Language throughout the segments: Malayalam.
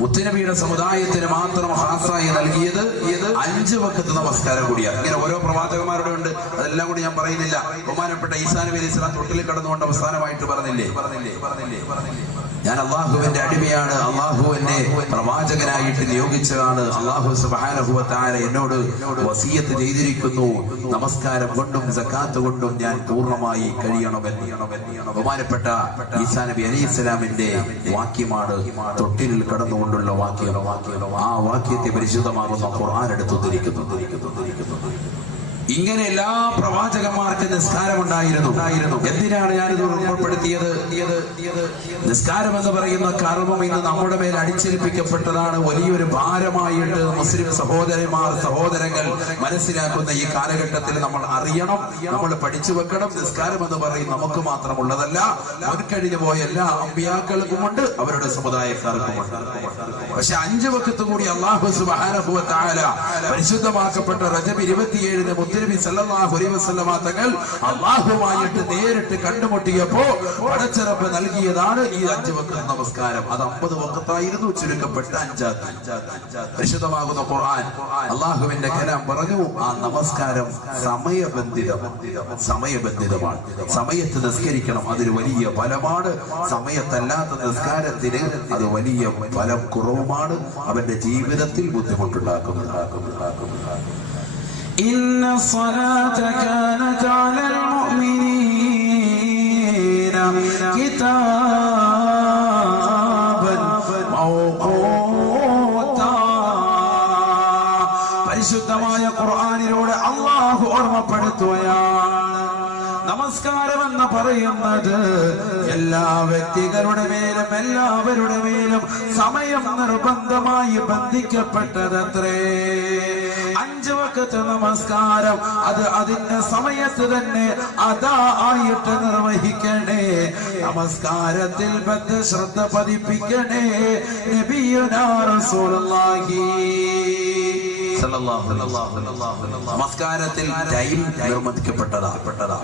മുത്തുനബിയുടെ സമുദായത്തിന് മാത്രം ഖാസായി നൽകിയത് 5 വഖത്ത് നമസ്കാരം കൂടിയാണ്. ഇങ്ങനെ ഓരോ പ്രവാചകന്മാരുടെ ഉണ്ട്, അതെല്ലാം കൂടി ഞാൻ പറയുന്നില്ല. ബഹുമാനപ്പെട്ട ഈസാ നബി അലൈഹി സ്വലാം തൊട്ടിൽ കടന്നുകൊണ്ട് അവസാനമായിട്ട് പറഞ്ഞില്ലേ, ഞാൻ അള്ളാഹുവിന്റെ അടിമയാണ്, അള്ളാഹു എന്നെ പ്രവാചകനായിട്ട് നിയോഗിച്ചതാണ്, അള്ളാഹു സുബ്ഹാനഹു വ തആല എന്നോട് വസിയത്ത് ചെയ്തിരിക്കുന്നു, നമസ്കാരം കൊണ്ടും സകാത്ത് കൊണ്ടും ഞാൻ പൂർണ്ണമായി കഴിയണമെന്ന്. ബഹുമാനപ്പെട്ട ഈസാ നബി അലൈഹി സ്വലാമിന്റെ വാക്യമാണ് തൊട്ടിലിൽ കടന്നുകൊണ്ടുള്ള വാക്യം. ആ വാക്യത്തെ പരിശുദ്ധമാകുന്ന ഖുർആൻ എടുത്തുദ്ധരിക്കുന്നു. ഇങ്ങനെ എല്ലാ പ്രവാചകന്മാർക്ക് നിസ്കാരമുണ്ടായിരുന്നു. എന്തിനാണ് ഞാനിത് ഉൾപ്പെടുത്തിയത്? നിസ്കാരം എന്ന് പറയുന്ന കർമ്മം ഇന്ന് നമ്മുടെ മേൽ അടിച്ചേൽപ്പിക്കപ്പെട്ടതാണ്. വലിയൊരു ഭാരമായിട്ട് മുസ്ലിം സഹോദരങ്ങൾ മനസ്സിലാക്കുന്ന ഈ കാലഘട്ടത്തിൽ നമ്മൾ അറിയണം, നമ്മൾ പഠിച്ചു വെക്കണം. നിസ്കാരം എന്ന് പറയും നമുക്ക് മാത്രമുള്ളതല്ല, മുൻകഴിഞ്ഞു പോയ എല്ലാ അമ്പിയാക്കൾക്കുമുണ്ട്, അവരുടെ സമുദായക്കാർക്കുമുണ്ട്. പക്ഷെ 5 വഖത്ത് കൂടി അല്ലാഹു സുബ്ഹാനഹു വ തആല പരിശുദ്ധമാക്കപ്പെട്ട റജബ് 27 മുത്തുനബി സല്ലല്ലാഹു അലൈഹി വസല്ലമ തങ്ങൾ അല്ലാഹുവുമായിട്ട് നേരിട്ട് കണ്ടുമുട്ടിയപ്പോ പടച്ച റബ്ബ് നൽകിയതാണ് ഈ 5 വഖത്ത് നമസ്കാരം. അത് 50 വഖത്തായിരുന്നു, ചുരുക്കപ്പെട്ട 5. പരിശുദ്ധമാകുന്ന ഖുർആൻ അല്ലാഹുവിന്റെ കലാം പറഞ്ഞു, ആ നമസ്കാരം സമയബന്ധിതമാണ്. സമയത്ത് നിസ്കരിക്കണം, അതൊരു വലിയ ഫലമാണ്. സമയത്തല്ലാത്ത നിസ്കാരത്തിന് അത് വലിയ ഫലം കുറവുമാണ്, അവന്റെ ജീവിതത്തിൽ ബുദ്ധിമുട്ടുണ്ടാക്കുന്നതാണ്. إن الصلاة كانت على المؤمنين كتابا موقوتا. പരിശുദ്ധമായ ഖുർആനിലൂടെ അല്ലാഹു ഓർമ്മപ്പെടുത്തുകയാണ്, നമസ്കാരം എന്ന് പറയുന്നത് എല്ലാ വ്യക്തികളുടെ മേലും എല്ലാവരുടെ മേലും സമയം നിർബന്ധമായി ബന്ധിക്കപ്പെട്ടതത്രേ. 5 വഖത്ത് നമസ്കാരം അത് അതിന്റെ സമയത്ത് തന്നെ അതാ ആയിട്ട് നിർവഹിക്കണേ. നമസ്കാരത്തിൽ ശ്രദ്ധ പതിപ്പിക്കണേ. നബിയുനാ റസൂലുള്ളാഹി നമസ്കാരത്തിൽ ടൈം നിർബന്ധിക്കപ്പെട്ടതാ.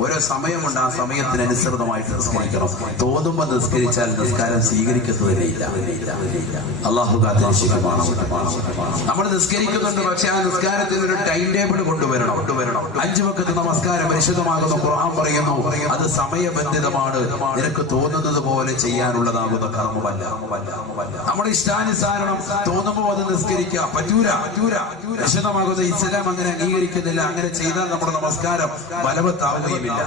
ഓരോ സമയമുണ്ട്, ആ സമയത്തിനനുസൃതമായിട്ട് നിസ്കരിക്കണം. തോന്നുമ്പോൾ നിസ്കരിച്ചാൽ നിസ്കാരം സ്വീകരിക്കുന്നതില്ല. അല്ലാഹു കാത്തിരക്ഷിക്കുമാണ്. നമ്മൾ നിസ്കരിക്കുന്നുണ്ട്, പക്ഷെ ആ നിസ്കാരത്തിന് ഒരു ടൈം ടേബിൾ കൊണ്ടുവരണം. 5 വഖത്ത് നമസ്കാരം പരിശുദ്ധമാകുന്ന ഖുർആൻ പറയുന്നു, അത് സമയബന്ധിതമാണ്. നിനക്ക് തോന്നുന്നത് പോലെ ചെയ്യാനുള്ളതാകുന്ന കർമ്മമല്ല. നമ്മുടെ ഇഷ്ടാനുസാരണം തോന്നുമ്പോൾ അത് നിസ്കരിക്കാം, പറ്റൂല. വിശദമാകുന്ന ഇസ്ലാം അങ്ങനെ അംഗീകരിക്കുന്നില്ല. അങ്ങനെ ചെയ്താൽ നമ്മുടെ നമസ്കാരം ബലവത്താവുകയുമില്ല.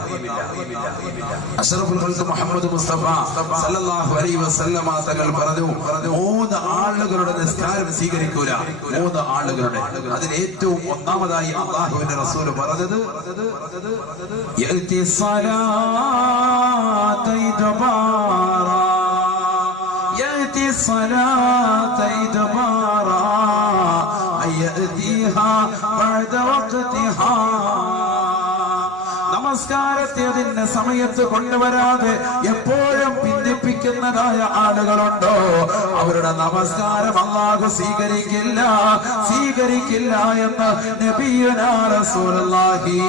അഷ്റഫുൽ ഖൽഖ് മുഹമ്മദ് മുസ്തഫ സല്ലല്ലാഹു അലൈഹി വസല്ലമ തങ്ങൾ പറഞ്ഞു, 3 ആളുകളുടെ നിസ്കാരം സ്വീകരിക്കൂല. 3 ആളുകളുടെ, അതിൽ ഏറ്റവും ഒന്നാമതായി അല്ലാഹുവിന്റെ റസൂൽ പറഞ്ഞത്, യഅതി സ്വലാത ഇദ്ബാറാ, യഅതി സ്വലാത ഇദ്ബാറാ يأتيها بعد وقتها. നമസ്കാരത്തെ അതിന്റെ സമയത്ത് കൊണ്ടുവരാതെ എപ്പോഴും ഭിന്നിപ്പിക്കുന്നതായ ആളുകളുണ്ടോ, അവരുടെ നമസ്കാരം അല്ലാഹു സ്വീകരിക്കില്ല എന്ന് നബിയുനാ റസൂലുള്ളാഹി.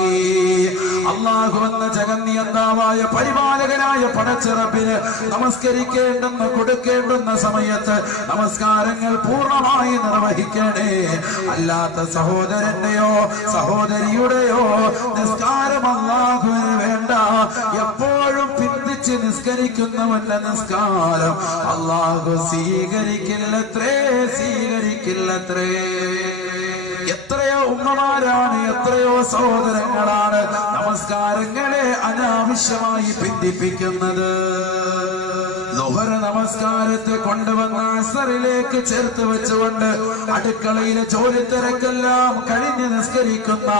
അല്ലാഹു എന്ന ജഗന്നിയന്താവായ പരിപാലകനായ പടച്ച റബ്ബിന് നമസ്കരിക്കേണ്ടെന്ന് കൊടുക്കേണ്ടുന്ന സമയത്ത് നമസ്കാരങ്ങൾ പൂർണ്ണമായി നിർവഹിക്കണേ. അല്ലാത്ത സഹോദരന്റെയോ സഹോദരിയുടെയോ നിസ്കാരം അല്ലാഹുവിന് വേണ്ട. എപ്പോഴും പിന്തിച്ച് നിസ്കരിക്കുന്നവന്റെ നിസ്കാരം അല്ലാഹു സ്വീകരിക്കില്ലത്രേ. എത്രയോ ഉമ്മമാരാണ്, എത്രയോ സഹോദരങ്ങളാണ് നമസ്കാരങ്ങളെ അനാവശ്യമായി ഭിന്നിപ്പിക്കുന്നത്. ളുഹർ നമസ്കാരത്തെ കൊണ്ടുവന്ന അസറിലേക്ക് ചേർത്ത് വെച്ചുകൊണ്ട് അടുക്കളയിലെ ജോലി തിരക്കെല്ലാം കഴിഞ്ഞ് നിസ്കരിക്കുന്ന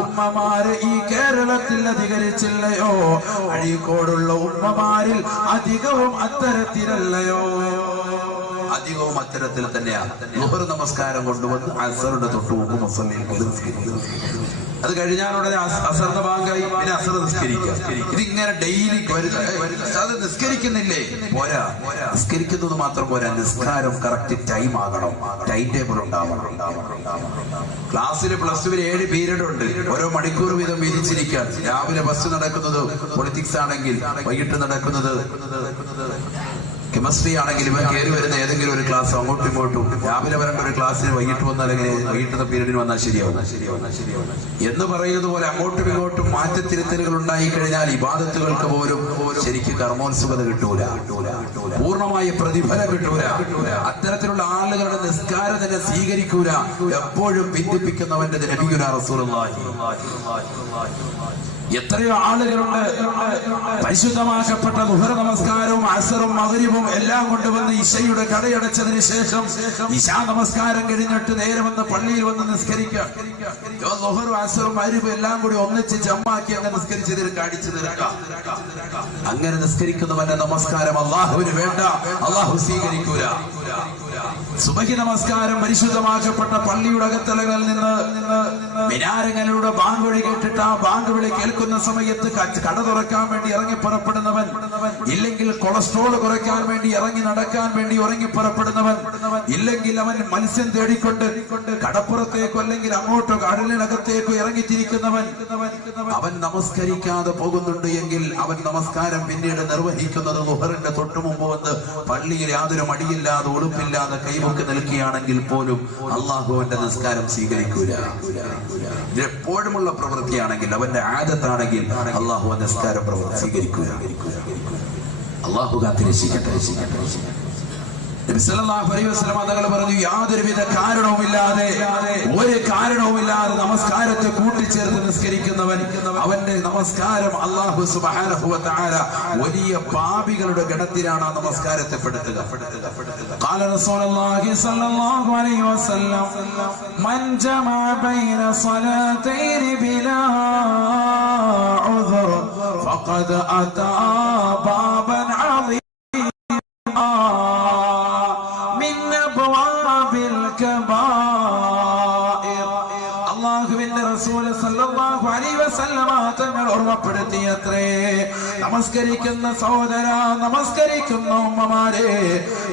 ഉമ്മമാര് ഈ കേരളത്തിൽ അധികരിച്ചില്ലയോ? അഴീക്കോടുള്ള ഉമ്മമാരിൽ അധികവും അത്തരത്തിലല്ലയോ? അധികവും അത്തരത്തിൽ തന്നെയാണ്. ളുഹർ നമസ്കാരം കൊണ്ടുവന്ന് അസറുടെ തൊട്ട് മുമ്പ് മുസല്ലിയിൽ അത് കഴിഞ്ഞാലുടനെ അസറിന്റെ ഭാഗമായി പിന്നെ അസർ നിസ്കരിക്കുക. ഇതിങ്ങനെ ഡെയിലി അത് നിസ്കരിക്കുന്നില്ലേ? പോരാ. നിസ്കരിക്കുന്നത് മാത്രം പോരാ, നിസ്കാരം കറക്റ്റ് ടൈം ആകണം, ടൈം ടേബിൾ ഉണ്ടാവണം. ക്ലാസ്സിൽ +2 7 പീരീഡ് ഉണ്ട്, ഓരോ മണിക്കൂർ വീതം വിധിച്ചിരിക്കാൻ. രാവിലെ ഫസ്റ്റ് നടക്കുന്നത് പൊളിറ്റിക്സ് ആണെങ്കിൽ വൈകിട്ട് നടക്കുന്നത് കെമിസ്ട്രി ആണെങ്കിൽ ഇവൻ കയറി വരുന്ന ഏതെങ്കിലും ഒരു ക്ലാസ് അങ്ങോട്ടും ഇങ്ങോട്ടും രാവിലെ വരേണ്ട ഒരു ക്ലാസ്സിന് വൈകിട്ട് വന്നാൽ എങ്ങനെ വൈകിട്ടത്തെ പീരീഡിന് വന്നാൽ ശരിയാവും എന്ന് പറയുന്നത് പോലെ അങ്ങോട്ടും ഇങ്ങോട്ടും മാറ്റത്തിരുത്തലുകൾ ഉണ്ടായി കഴിഞ്ഞാൽ ഇബാദത്തുകൾക്ക് പോലും ശരിക്കും കർമ്മോത്സുകത കിട്ടൂല, പൂർണ്ണമായ പ്രതിഫലം കിട്ടൂല. അത്തരത്തിലുള്ള ആളുകളുടെ നിസ്കാരം തന്നെ സ്വീകരിക്കൂല. എപ്പോഴും ഭിന്നിപ്പിക്കുന്നവന്റെ നബിയുനാ റസൂലുള്ളാഹി. എത്രയോ ആളുകളുണ്ട് പരിശുദ്ധമാക്കപ്പെട്ട ദുഹർ നമസ്കാരവും അസറും മഗ്രിബും എല്ലാം കൊണ്ടുവന്ന് ഇശയുടെ കടയടച്ചതിന് ശേഷം ഇശാ നമസ്കാരം കഴിഞ്ഞിട്ട് നേരെ വന്ന് പള്ളിയിൽ വന്ന് നിസ്കരിക്കാം. ദുഹറും അസറും മഗ്രിബും എല്ലാം കൂടി ഒന്നിച്ച് ജമ്മാക്കി അങ്ങനെ നിസ്കരിച്ച് അടിച്ചു തീർക്കാം. അങ്ങനെ നിസ്കരിക്കുന്നവന്റെ നമസ്കാരം അള്ളാഹുവിന് വേണ്ട, അള്ളാഹു സ്വീകരിക്കൂല. സുബഹി നമസ്കാരം പരിശുദ്ധമാക്കപ്പെട്ട പള്ളിയുടെ അകത്തലകളിൽ നിന്ന് മിനാരങ്ങളിലൂടെ ബാങ്ക് വിളി കേട്ടിട്ട് ആ ബാങ്ക് വിളി കേൾക്കുന്ന സമയത്ത് കട തുറക്കാൻ വേണ്ടി ഇറങ്ങി പുറപ്പെടുന്നവൻ, ഇല്ലെങ്കിൽ കൊളസ്ട്രോൾ കുറയ്ക്കാൻ വേണ്ടി ഇറങ്ങി നടക്കാൻ വേണ്ടി ഇറങ്ങി പുറപ്പെടുന്നവൻ, ഇല്ലെങ്കിൽ അവൻ മത്സ്യം തേടിക്കൊണ്ട് കടപ്പുറത്തേക്കോ അല്ലെങ്കിൽ അങ്ങോട്ടോ കടലിനകത്തേക്കോ ഇറങ്ങിത്തിരിക്കുന്നവൻ, അവൻ നമസ്കരിക്കാതെ പോകുന്നുണ്ട് എങ്കിൽ അവൻ നമസ്കാരം പിന്നീട് നിർവഹിക്കുന്നത് ദുഹറിന്റെ തൊട്ടു മുമ്പ് വന്ന് പള്ളിയിൽ യാതൊരു മടിയില്ലാതെ ഉടുപ്പില്ലാതെ കൈവക്ക് നിൽക്കുകയാണെങ്കിൽ പോലും അള്ളാഹു അവന്റെ നിസ്കാരം സ്വീകരിക്കൂല. എപ്പോഴുമുള്ള പ്രവൃത്തിയാണെങ്കിൽ അവന്റെ ആദത്താണെങ്കിൽ അള്ളാഹു ആ നിസ്കാരം സ്വീകരിക്കൂല. അള്ളാഹു കാത്തിരക്ഷിക്കട്ടെ. നബി സല്ലല്ലാഹു അലൈഹി വസല്ലം തങ്ങൾ പറഞ്ഞു, യാതൊരുവിധ കാരണവുമില്ലാതെ ഒരു കാരണവുമില്ലാതെ നമസ്കാരത്തെ കൂട്ടിച്ചേർത്ത് നിസ്കരിക്കുന്നവൻ അവന്റെ നമസ്കാരം അല്ലാഹു സുബ്ഹാനഹു വ തആല വലിയ പാപികളുടെ ഗണത്തിലാണ് ആ നമസ്കാരത്തെ പെടുത്തുക. ഖാല റസൂലുള്ളാഹി സ്വല്ലല്ലാഹു അലൈഹി വസല്ലം മൻ ജമഅ ബൈന സ്വലാത്തൈനി ബിലാ ഉദ്ർ ഫഖദ് അതാ ബാബൻ അദീം തങ്ങൾ ഓർമ്മപ്പെടുത്തിയത്രേ. നമസ്കരിക്കുന്ന സഹോദര, നമസ്കരിക്കുന്ന ഉമ്മമാരെ,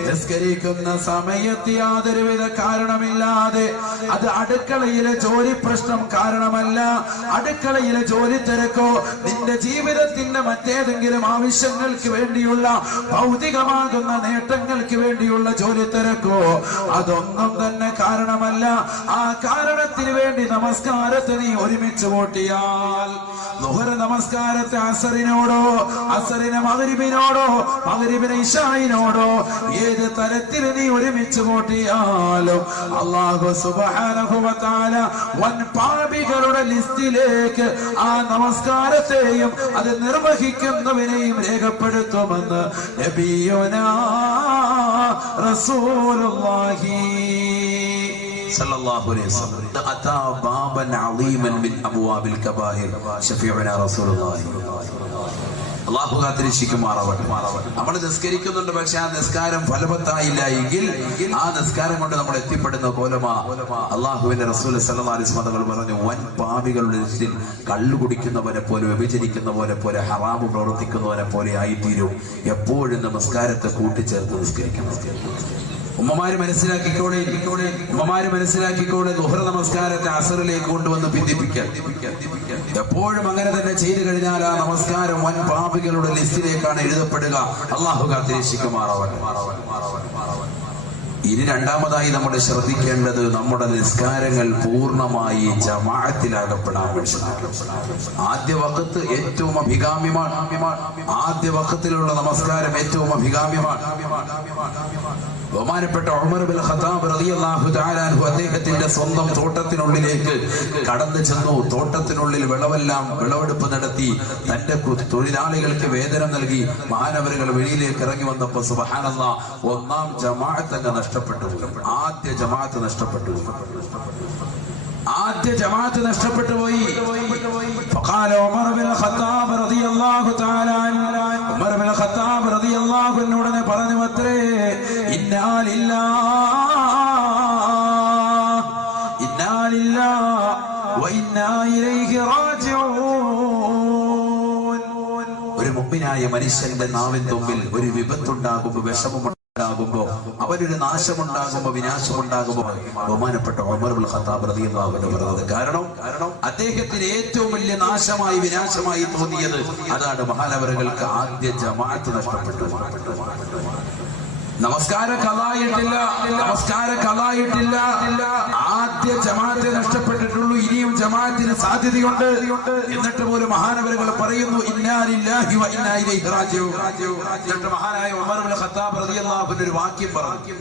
നിസ്കരിക്കുന്ന സമയത്ത് യാതൊരുവിധ കാരണമില്ലാതെ, അത് അടുക്കളയിലെ ജോലി പ്രശ്നം കാരണമല്ല, അടുക്കളയിലെ ജോലി തിരക്കോ നിന്റെ ജീവിതത്തിന്റെ മറ്റേതെങ്കിലും ആവശ്യങ്ങൾക്ക് വേണ്ടിയുള്ള ഭൗതികമാകുന്ന നേട്ടങ്ങൾക്ക് വേണ്ടിയുള്ള ജോലി തിരക്കോ അതൊന്നും തന്നെ കാരണമല്ല. ആ കാരണത്തിന് വേണ്ടി നമസ്കാരത്തെ നീ ഒരുമിച്ച് കൂട്ടിയാൽ, ളുഹർ നമസ്കാരത്തെ അസറിനോടോ, അസറിനെ മഗ്രിബിനോടോ, മഗ്രിബിനെ ഇശായിനോടോ ഏത് തരത്തിൽ നീ ഒരുമിച്ച് കൂട്ടിയാലും അല്ലാഹു സുബ്ഹാനഹു വ തആല വൻ പാപികളുടെ ലിസ്റ്റിലേക്ക് ആ നമസ്കാരത്തെയും അത് നിർവഹിക്കുന്നവനെയും രേഖപ്പെടുത്തുമെന്ന് നബിയുനാ റസൂലുള്ളാഹി സല്ലല്ലാഹു അലൈഹി വസല്ലം. അതാ ബാബൻ അളീമൻ മിൻ അബ്വാബിൽ കബായിർ ശഫീഉനാ റസൂലുള്ളാഹി. അല്ലാഹു കാത്തിരക്ഷിക്കുമാറാവട്ടെ. നമ്മൾ നിസ്കരിക്കുന്നുണ്ട്, പക്ഷെ ആ നിസ്കാരം ഫലവത്തായില്ല എങ്കിൽ ആ നിസ്കാരം കൊണ്ട് നമ്മൾ എത്തിപ്പെടുന്ന കോലമാ അല്ലാഹുവിന്റെ റസൂൽ സല്ലല്ലാഹു അലൈഹി വസല്ലം തങ്ങൾ പറഞ്ഞു, വൻ പാപികളുടെ ലിസ്റ്റിൽ കള്ളു കുടിക്കുന്നവനെ പോലെ, വ്യഭിചരിക്കുന്നവനെ പോലെ, ഹറാമ് പ്രവർത്തിക്കുന്നവനെ പോലെ ആയിത്തീരും. എപ്പോഴും നമസ്കാരത്തെ കൂട്ടിച്ചേർത്ത് നിസ്കരിക്കണം. ഉമ്മമാര് മനസ്സിലാക്കിക്കോളെ, ഉമ്മമാര് മനസ്സിലാക്കിക്കോളെ, ദുഹർ നമസ്കാരത്തെ അസറിലേക്ക് കൊണ്ടുവന്ന് ഭിന്നിപ്പിക്കാൻ. എപ്പോഴും അങ്ങനെ തന്നെ ചെയ്തു കഴിഞ്ഞാൽ ആ നമസ്കാരം വൻ പാപികളുടെ ലിസ്റ്റിലേക്കാണ് എഴുതപ്പെടുക. അല്ലാഹു കാത്തിരക്ഷിക്കുമാറാവട്ടെ. ഇനി രണ്ടാമതായി നമ്മൾ ശ്രദ്ധിക്കേണ്ടത്, നമ്മുടെ നിസ്കാരങ്ങൾ പൂർണ്ണമായി ജമാഅത്തിലാകപ്പെടാൻ വേണ്ടി. ആദ്യ വഖത്ത് ഏറ്റവും അഭികാമ്യമാണ്. ആദ്യ വഖത്തിലുള്ള നമസ്കാരം ഏറ്റവും അഭികാമ്യമാണ്. ബഹുമാനപ്പെട്ട ഉമർ ബിൻ ഖത്താബ് റളിയല്ലാഹു തആല അൻഹു അദ്ദേഹത്തിന്റെ സ്വന്തം തോട്ടത്തിനുള്ളിലേക്ക് കടന്നു ചെന്നു. തോട്ടത്തിനുള്ളിൽ വിളവെടുപ്പ് നടത്തി തന്റെ തൊഴിലാളികൾക്ക് വേതനം നൽകി മഹാനവറുകൾ വെളിയിലേക്ക് ഇറങ്ങി വന്നപ്പോൾ സുബ്ഹാനല്ലാഹ്, ഒന്നാം ജമാഅത്ത് അങ്ങ് നഷ്ടപ്പെട്ടു. ആദ്യ ജമാഅത്ത് നഷ്ടപ്പെട്ടു. ആദ്യ ജമാഅത്ത് നഷ്ടപ്പെട്ടു പോയി. ഫഖാല ഉമർ ബിൻ ഖത്താബ് റളിയല്ലാഹു തആല അൻഹു, ഉമർ ബിൻ ഖത്താബ് റളിയല്ലാഹു അൻഹു ഉടനെ പറഞ്ഞു അത്രേ, ഇന്നാ ലില്ലാഹി വ ഇന്നാ ഇലൈഹി റാജിഊൻ. ഒരു മുഅ്മിനായ മനുഷ്യന്റെ നാവിൻ തുമ്പിൽ ഒരു വിപത്തുണ്ടാകുമ്പോൾ, വിഷമം ഉണ്ടാകുമ്പോ, അവനൊരു നാശമുണ്ടാകുമ്പോ, വിനാശമുണ്ടാകുമ്പോ ബഹുമാനപ്പെട്ട ഉമർ ഇബ്നുൽ ഖത്താബ് റളിയല്ലാഹു അൻഹു പറഞ്ഞത്. കാരണം അദ്ദേഹത്തിന് ഏറ്റവും വലിയ നാശമായി വിനാശമായി തോന്നിയത് അതാണ്. മഹാനവറുകൾക്ക് ആദ്യ ജമാഅത്ത് നഷ്ടപ്പെട്ടു. നമസ്കാരം കളായിട്ടില്ല. ആദ്യ ജമാഅത്തെ നഷ്ടപ്പെട്ടിട്ടുള്ളൂ. ഇനിയും ജമാഅത്തിന് സാധ്യതയുണ്ട്. എന്നിട്ട് പോലും മഹാനവറുകൾ പറയുന്നു ഇന്നാ ലില്ലാഹി വ ഇന്നാ ഇലൈഹി റാജിഊൻ. എന്നിട്ട് മഹാനായ ഉമർ ഇബ്നുൽ ഖത്താബ് റളിയല്ലാഹു അൻഹു ഒരു വാക്യം പറഞ്ഞു.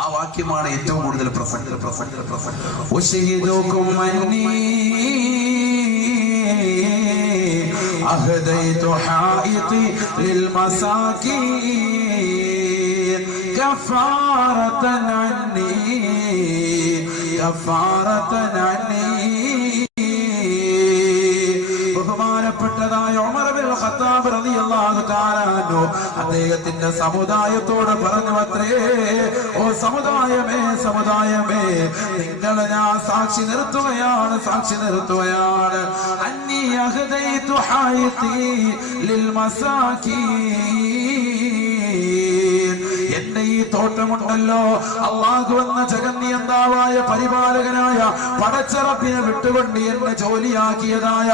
ആ വാക്യമാണ് ഏറ്റവും കൂടുതൽ പ്രസക്തം. ഉശഹിദുകും അന്നീ അഹദൈതു ഹായിതി ലിൽ മസാകീൻ കഫാറതൻ അന്നി. ബഹുമാനപ്പെട്ടതായ ഉമർ ഇബ്നുൽ ഖത്താബ് റളിയല്ലാഹു തആല അൻഹു അദ്ദേഹത്തിന്റെ സമുദായത്തോട് പറഞ്ഞു അത്രേ, ഓ സമുദായമേ, നിങ്ങളെ ഞാൻ സാക്ഷി നിർത്തുകയാണ്. അന്നീ അഹദൈതു ഹായിതി ലിൽ മസാകീൻ. എന്റെ ഈ തോട്ടമുണ്ടല്ലോ, അല്ലാഹു എന്ന ജഗന്നിയന്താവായ പരിപാലകനായ പടച്ചറപ്പിനെ വിട്ടുകൊണ്ട് എന്നെ ജോലിയാക്കിയതായ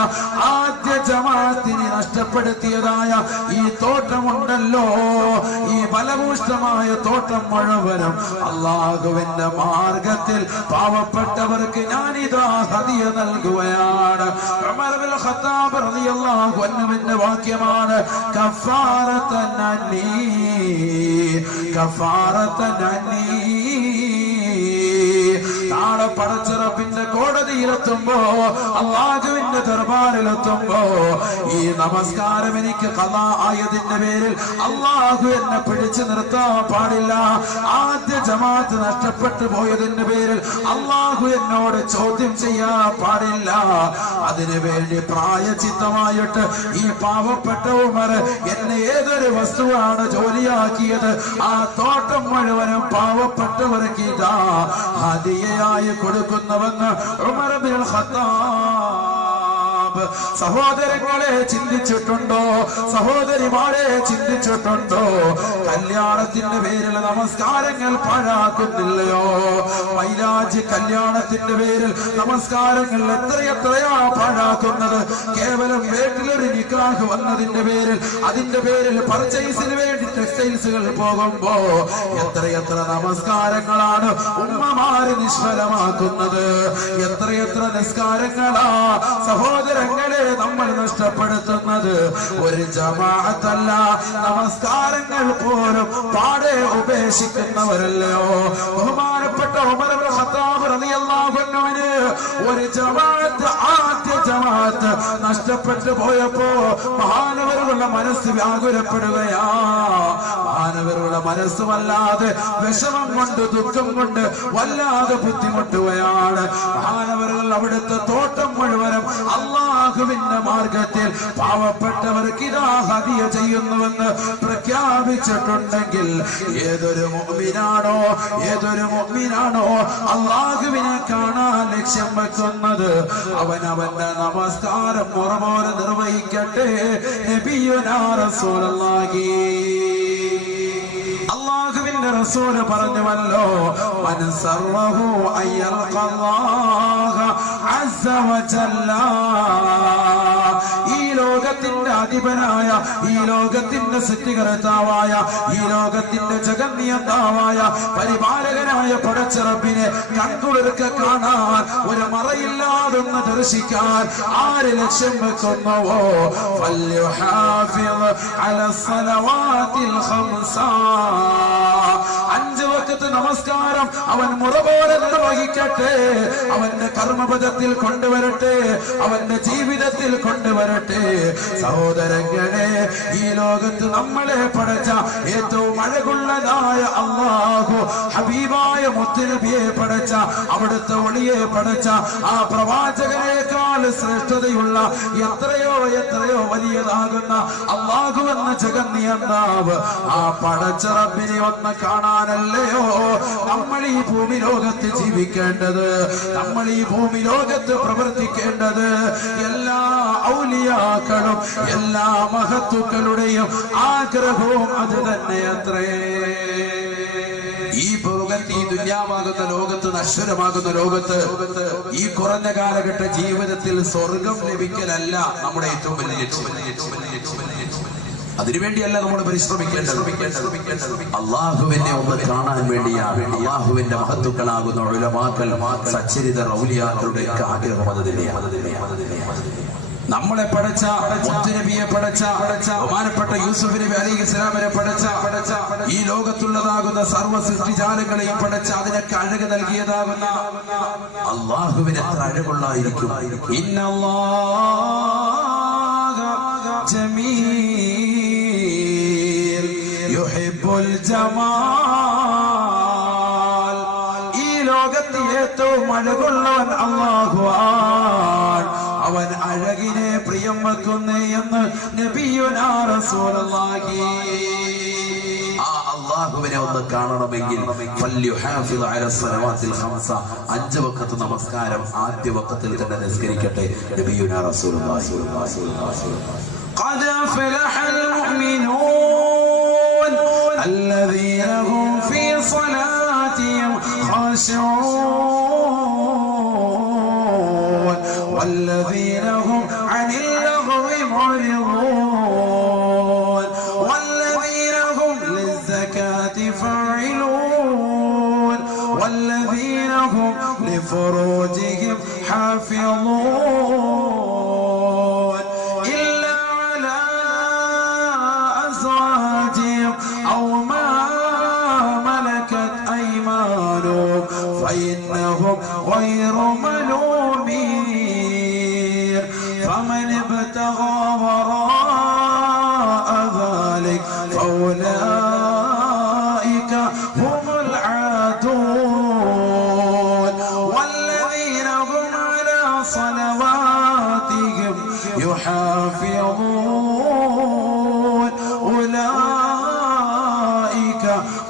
ആദ്യ ജമാഅത്തിനെ നഷ്ടപ്പെടുത്തിയതായ ഈ തോട്ടമുണ്ടല്ലോ, ഈ ബലഭൂഷ്ടമായ തോട്ടം മുഴുവനും അല്ലാഹുവിന്റെ മാർഗത്തിൽ പാവപ്പെട്ടവർക്ക് ഞാനിതാ ഹദിയ നൽകുകയാണ്. ഉമർ ഇബ്നുൽ ഖത്താബ് റളിയല്ലാഹു അൻഹുവിന്റെ വാക്യമാണ് കഫാറതൻ അന്നി. നാളെ പടച്ചിറപ്പിന്റെ കോടതിയിലെത്തുമ്പോ, അല്ലാഹുവിന്റെ ദർബാറിലെത്തുമ്പോ, ഈ നമസ്കാരം എനിക്ക് ഖളാ ആയതിന്റെ പേരിൽ അല്ലാഹു എന്നെ പിടിച്ചു നിർത്താൻ പാടില്ല. ആദ്യ ജമാഅത്ത് നഷ്ടപ്പെട്ടു പോയതിന്റെ പേരിൽ അല്ലാഹു എന്നോട് ചോദ്യം ചെയ്യാൻ പാടില്ല. അതിനു വേണ്ടി പ്രായച്ചിത്തമായിട്ട് ഈ പാവപ്പെട്ട ഉമർ എന്നെ ഏതൊരു വസ്തുവാണ് ജോലിയാക്കിയത്, ആ തോട്ടം മുഴുവനും പാവപ്പെട്ടവർക്ക് ഇതാ ഹദിയയായി കൊടുക്കുന്നുവെന്ന് ഉമർ ഇബ്നുൽ ഖത്താബ്. സഹോദരങ്ങളെ ചിന്തിച്ചിട്ടുണ്ടോ? സഹോദരിമാരെ ചിന്തിച്ചിട്ടുണ്ടോ? കല്യാണത്തിന്റെ പേരിൽ നമസ്കാരങ്ങൾ പാഴാക്കുന്നില്ലയോ? മൈലാജി കല്യാണത്തിന്റെ പേരിൽ നമസ്കാരങ്ങൾ എത്രയാ പാഴാക്കുന്നത്? കേവലം വീട്ടിലൊരു നിക്കാഹ് വന്നതിന്റെ പേരിൽ, അതിന്റെ പേരിൽ പർച്ചേസിന് വേണ്ടി ടെക്സ്റ്റൈൽസുകൾ പോകുമ്പോ എത്രയെത്ര നമസ്കാരങ്ങളാണ് ഉമ്മമാര് നിഷ്ഫലമാക്കുന്നത്? എത്രയെത്ര നിസ്കാരങ്ങളാ സഹോദരങ്ങളെ നമ്മൾ നഷ്ടപ്പെടുത്തുന്നത്? ഒരു ജമാഅത്തല്ല, നമസ്കാരങ്ങൾ പോലും പാടെ ഉപേക്ഷിക്കുന്നവരല്ലയോ? ബഹുമാനപ്പെട്ട ഉമർ ഇബ്നുൽ ഖത്താബ് റളിയല്ലാഹു അൻഹുവിന് ഒരു ജമാഅത്ത്, ആദ്യ ജമാഅത്ത് നഷ്ടപ്പെട്ടു പോയപ്പോ മഹാനവറുകളുടെ മനസ്സ് വ്യാകുലപ്പെടുകയാ. മഹാനവറുകളുടെ മനസ്സ് വല്ലാതെ വിഷമം കൊണ്ട്, ദുഃഖം കൊണ്ട് വല്ലാതെ ബുദ്ധിമുട്ടുകയാണ്. മഹാനവറുകൾ അവിടുത്തെ തോട്ടം മുഴുവനും അല്ലാഹുവിന്റെ മാർഗത്തിൽ പാവപ്പെട്ടവർക്ക് ഇതാ ഹദിയ ചെയ്യുന്നുവെന്ന് പ്രഖ്യാപിച്ചിട്ടുണ്ടെങ്കിൽ ഏതൊരു മുഅ്മിനാണോ അല്ലാഹുവിനെ കാണാൻ ലക്ഷ്യം വെക്കുന്നത്, അവനവന്റെ നമസ്കാരം മുറ പോലെ നിർവഹിക്കട്ടെ. നബിയുനാ റസൂലുള്ളാഹി, അല്ലാഹുവിന്റെ റസൂല് പറഞ്ഞുവല്ലോ, മൻ സർറഹു അയ്യൽഖല്ലാഹ അസ്സ വജല്ല. ഈ ലോകത്തിന്റെ അധിപനായ, ഈ ലോകത്തിന്റെ സൃഷ്ടികർത്താവായ, ഈ ലോകത്തിന്റെ ജഗന്നിയന്താവായ പരിപാലകനായ പടച്ചിറപ്പിനെ കൺകുളിർക്കെ കാണാൻ, ഒരു മറയില്ലാതൊന്ന് ദർശിക്കാൻ ആര് ലക്ഷ്യം വെക്കുന്നുവോ, ഫൽയുഹാഫിദ് അലസ്സലവാതിൽ ഖംസ. 5 വഖത്ത് നമസ്കാരം അവൻ മുറ പോലെ നിർവഹിക്കട്ടെ. അവന്റെ കർമ്മപദത്തിൽ കൊണ്ടുവരട്ടെ, അവന്റെ ജീവിതത്തിൽ കൊണ്ടുവരട്ടെ. സഹോദരങ്ങളെ, ഈ ലോകത്ത് നമ്മളെ പടച്ച ഏറ്റവും അഴകുള്ളതായ അല്ലാഹു ഹബീബായ മുത്തുനബിയെ പടച്ച, അവിടുത്തെ ഒളിയെ പടച്ച ആ പ്രവാചകനേക്കാൾ ശ്രേഷ്ഠതയുള്ള എത്രയോ വലിയതാകുന്ന അല്ലാഹു എന്ന ജഗന്നിയന്താവ് ആ പടച്ച റബ്ബിനെ ഒന്ന് കാണാനല്ലയോ നമ്മൾ ഈ ഭൂമി ലോകത്ത് ജീവിക്കേണ്ടത്, നമ്മൾ ഈ ഭൂമി ലോകത്ത് പ്രവർത്തിക്കേണ്ടത്? എല്ലാ ഔലിയാക്കളും എല്ലാ മഹത്തുക്കളുടെയും ആഗ്രഹവും അത് തന്നെ അത്രേ. ഈ ദുന്യാവാകുന്ന ലോകത്ത്, നശ്വരമാകുന്ന ലോകത്ത് ഈ കുറഞ്ഞ കാലഘട്ട ജീവിതത്തിൽ സ്വർഗം ലഭിക്കലല്ല നമ്മുടെ ഏറ്റവും വലിയ ലക്ഷ്യം. അതിനുവേണ്ടിയല്ല നമ്മൾ പരിശ്രമിക്കേണ്ടത്. അള്ളാഹുവിനെ ഒന്ന് കാണാൻ വേണ്ടിയാണ്. അള്ളാഹുവിന്റെ മഹത്തുക്കളാകുന്ന ഉലമാക്കൾ, സച്ചരിത ഔലിയാക്കളുടെ ആഗ്രഹം അത് തന്നെയാണ്. നമ്മളെ പടച്ച മുത്തുനബിയെ പടച്ച ബഹുമാനപ്പെട്ട യൂസുഫ് നബി അലൈഹിസ്സലാമിനെ പടച്ച ഈ ലോകത്തുള്ളതാകുന്ന സർവ്വ സൃഷ്ടിജാലങ്ങളെയും പടച്ച അതിനൊക്കെ അഴക് നൽകിയതാകുന്ന അള്ളാഹുവിന് എത്ര അഴകുള്ളായിരിക്കും. ഇന്നല്ലാഹ ജമീൽ യുഹിബ്ബുൽ ജമാൽ. ഈ ലോകത്ത് ഏറ്റവും അഴകുള്ളവൻ അല്ലാഹുവാൻ. അവൻ അഴകിനെ പ്രിയം വെക്കുന്നു എന്ന് നബിയുനാ റസൂലുള്ളാഹി. ആ അല്ലാഹുവിനെ ഒന്ന് കാണണമെങ്കിൽ ഫല്യുഹാഫിദ് അലാ സ്വലവാത്തിൽ ഖംസ, 5 വഖത്ത് നമസ്കാരം ആദ്യ വഖത്തിൽ തന്നെ നിസ്കരിക്കട്ടെ. നബിയുനാ റസൂലുള്ളാഹി. ഖദ ഫലഹൽ മുഅ്മിനൂൻ അല്ലദീന ഹും ഫീ സ്വലാത്തിഹിം ഖാശിഊൻ والذين هم عن اللغو معرضون والذين هم للزكاة فاعلون والذين هم لفروجهم حافظون إلا على أزواجهم أو ما ملكت أيمانهم فإنهم غير ملومين. فمن ابتغى وراء ذلك فأولئك هم العادون والذين هم على صلواتهم يحافظون أولئك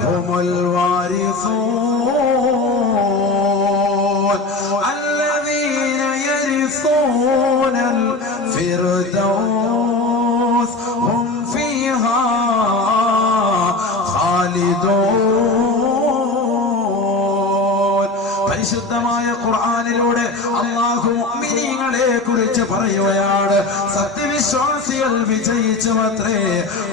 هم الوارثون الذين يرثون الفردوس هم فيها خالدون. പരിശുദ്ധമായ ഖുർആനിലൂടെ അല്ലാഹു മുഅ്മിനീങ്ങളെ കുറിച്ച് പറയുകയാണ്. സത്യവിശ്വാസികൾ വിജയിച്ചുവത്രേ.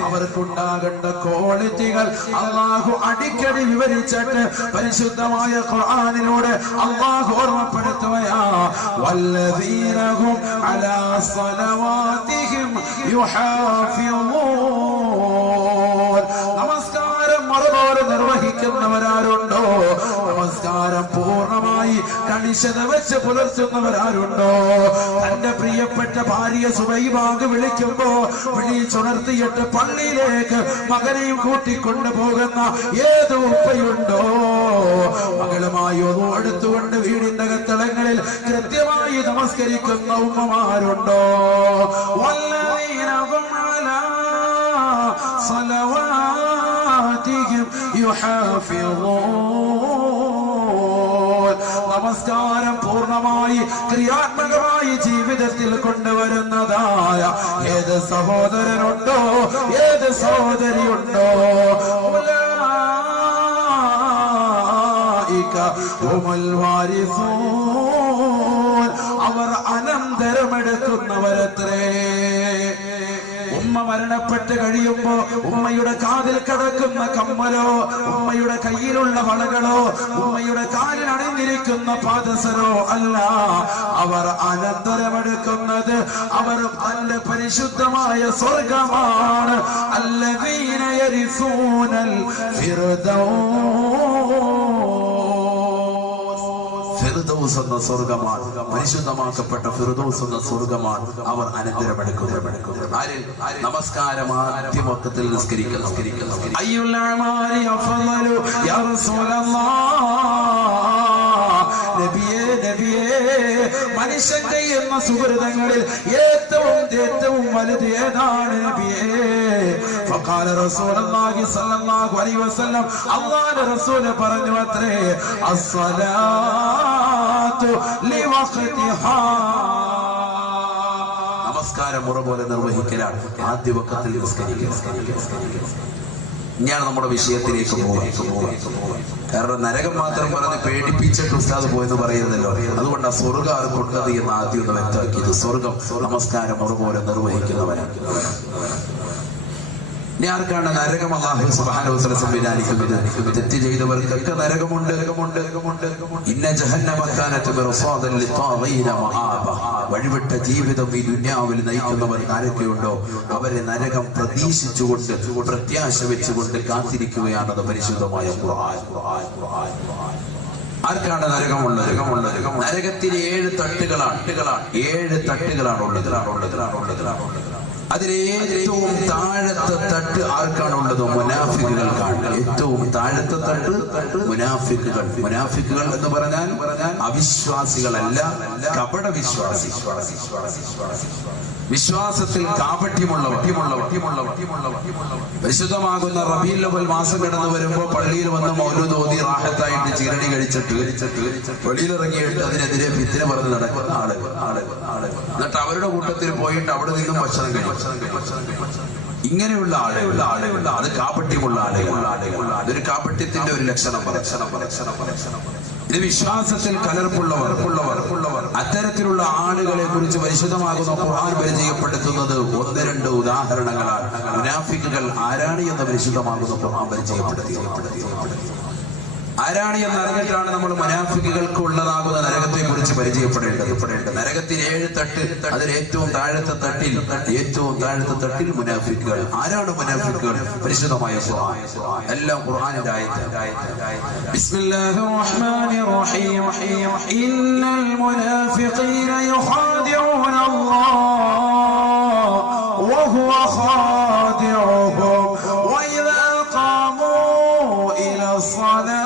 അവർക്കുണ്ടാകേണ്ട ക്വാളിറ്റികൾ അല്ലാഹു അടിക്കടി വിവരിച്ചിട്ട് പരിശുദ്ധമായ ഖുർആനിലൂടെ അല്ലാഹു ഓർമ്മപ്പെടുത്തുകയാ. വല്ലദീന ഹും അലാ സ്വലവാതിഹിം യുഹാഫിളൂൻ. നമസ്കാരം മറുപോലെ നിർവഹിക്കുന്നവരാരുണ്ടോ? നമസ്കാരം പൂർണ്ണമായി കണിശത വെച്ച് പുലർത്തുന്നവരാരുണ്ടോ? തന്റെ പ്രിയപ്പെട്ട ഭാര്യ സുബൈബാഗ് വിളിക്കുമ്പോ വിളിച്ചുണർത്തിയിട്ട് പള്ളിയിലേക്ക് മകനെയും കൂട്ടിക്കൊണ്ടു പോകുന്ന ഏത് ഉപ്പയുണ്ടോ? മകളുമായി ഒന്നും എടുത്തുകൊണ്ട് വീടിന്റെ അകത്തളങ്ങളിൽ കൃത്യമായി നമസ്കരിക്കുന്ന ഉമ്മമാരുണ്ടോ? വല്ലദീന ഹും അലാ സ്വലവാതിഹിം യുഹാഫിളൂൻ. നമസ്കാരം പൂർണ്ണമായി ക്രിയാത്മകമായി ജീവിതത്തിൽ കൊണ്ടുവരുന്നതായ ഏത് സഹോദരനുണ്ടോ, ഏത് സഹോദരിയുണ്ടോ? ഉലൈക ഹുമുൽ വാരിസൂൻ. അവർ അനന്തരമെടുക്കുന്നവരത്രേ. ഉമ്മ മരണപ്പെട്ട് കഴിയുമ്പോ ഉമ്മയുടെ കാതിൽ കിടക്കുന്ന കമ്മലോ, ഉമ്മയുടെ കയ്യിലുള്ള വളകളോ, ഉമ്മയുടെ കാലിൽ അണിഞ്ഞിരിക്കുന്ന പാദസരോ അല്ല. അവർ അനന്തരമെടുക്കുന്നത് അവർ തന്റെ പരിശുദ്ധമായ സ്വർഗമാണ്. അല്ലദീന യരിസൂനൽ ഫിർദൗസ് എന്ന സ്വർഗമാണ്. പരിശുദ്ധമാക്കപ്പെട്ട ഫിർദൗസ് എന്ന സ്വർഗമാണ് അവർ അനന്തരമെടുക്കുന്നത്. നമസ്കാരം ആദ്യ വഖത്തിൽ നിസ്കരിക്കുന്നു. അയ്യുൽ അഅമാലി അഫ്ളലു യാ റസൂലല്ലാഹ്. നബിയേ നബിയേ, മനുഷ്യൻ ചെയ്യുന്ന സുഹൃതങ്ങളിൽ ഏറ്റവും വലുത് ഏതാണ് നബിയേ? ഫഖാല റസൂലുള്ളാഹി സ്വല്ലല്ലാഹു അലൈഹി വസല്ലം, അല്ലാഹുവിന്റെ റസൂൽ പറഞ്ഞു അത്രേ, അസ്സലാത്തു ലിവഖ്തിഹാ. നമസ്കാരം മുറ പോലെ നിർവഹിക്കലാണ്. ആദ്യ വഖത്തിൽ നിസ്കരിക്കുക. ഞാൻ നമ്മുടെ വിഷയത്തിലേക്ക് പോകാം. കാരണം നരകം മാത്രം പറഞ്ഞ് പേടിപ്പിച്ചിട്ട് ഉസ്താദ് പോയെന്ന് പറയുന്നല്ലോ. അതുകൊണ്ട് ആ സ്വർഗ്ഗം ആർക്കുണ്ടത് എന്ന് ആദ്യം ഒന്ന് വ്യക്തമാക്കിയത്. സ്വർഗം നമസ്കാരം ഒരുപോലെ നിർവഹിക്കുന്നവരാണ്. ഇനി ആർക്കാണ് നരകം? അല്ലാഹു സുബ്ഹാനഹു വ തആല സംവിധാനിക്കുന്നത്. തെറ്റ് ചെയ്തവർക്കൊക്കെ നരകമുണ്ട്. ഇന്ന ജഹന്നമ കാനത് മിർസാദൻ ലിത്താഗീന മആബ. വഴിവിട്ട ജീവിതം ഈ ദുനിയാവിൽ നയിക്കുന്നവർ ആരൊക്കെയുണ്ടോ അവരെ നരകം പ്രതീക്ഷിച്ചുകൊണ്ട് പ്രത്യാശ വെച്ചുകൊണ്ട് കാത്തിരിക്കുകയാണെന്ന് പരിശുദ്ധമായ ഖുർആൻ. ആർക്കാണ് നരകമുള്ളത്? നരകത്തിന് 7 തട്ടുകളാണ് ഉള്ളത്. അതിലേറ്റവും താഴത്തെ തട്ട് ആർക്കാണുള്ളത്? മുനാഫിക്കുകൾക്കാണ്. ഏറ്റവും താഴത്തെ തട്ട് മുനാഫിക്കുകൾ എന്ന് പറഞ്ഞാൽ അവിശ്വാസികളല്ല, കപട വിശ്വാസി. വിശ്വാസത്തിൽ കാപട്യമുള്ളവർ. പരിശുദ്ധമാകുന്ന റബീഉൽ അവ്വൽ മാസം കടന്നു വരുമ്പോ പള്ളിയിൽ വന്ന് മൗലൂദ് ഓതി റാഹത്തായിട്ട് ചിരടി കഴിച്ചിട്ട് വെളിയിലിറങ്ങിയിട്ട് അതിനെതിരെ ഫിത്ന പറഞ്ഞ് നടക്കുന്ന ആളുകൾ. എന്നിട്ട് അവരുടെ കൂട്ടത്തിൽ പോയിട്ട് അവിടെ നിന്നും ഭക്ഷണം കഴിക്കും. ഇങ്ങനെയുള്ള ആളുകൾ അത് കാപട്യമുള്ള ആളുകൾ. അതൊരു കാപട്യത്തിന്റെ ഒരു ലക്ഷണം. ഇത് വിശ്വാസത്തിൽ കലർപ്പുള്ളവർ. അത്തരത്തിലുള്ള ആളുകളെ കുറിച്ച് പരിശുദ്ധമാകുന്ന ഖുർആൻ പരിചയപ്പെടുത്തുന്നത് 1-2 ഉദാഹരണങ്ങളാണ്. മുനാഫിക്കുകൾ ആരാണ് എന്ന് പരിശുദ്ധമാകുന്ന ഖുർആൻ പരിചയപ്പെടുത്തി. ആരാണ് എന്ന് അറിഞ്ഞിട്ടാണ് നമ്മൾ മുനാഫിക്കുകൾക്ക് ഉള്ളതാകുന്ന നരകത്തെ കുറിച്ച് പരിചയപ്പെടേണ്ടത്. നരകത്തിന് 7 തട്ട്. അതിൽ ഏറ്റവും താഴത്തെ തട്ടിൽ മുനാഫിക്കുകൾ. ആരാണ് മുനാഫിക്കുകൾ? പരിശുദ്ധമായ ഖുർആൻ. എല്ലാം ഖുർആനിന്റെ ആയത്ത്. ബിസ്മില്ലാഹിർ റഹ്മാനിർ റഹീം. ഇന്നൽ മുനാഫിഖീന യുഖാദിഊന അല്ലാഹ് വഹുവ ഖാദിഉഹും വഇദാ ഖാമൂ ഇലാ الصلاة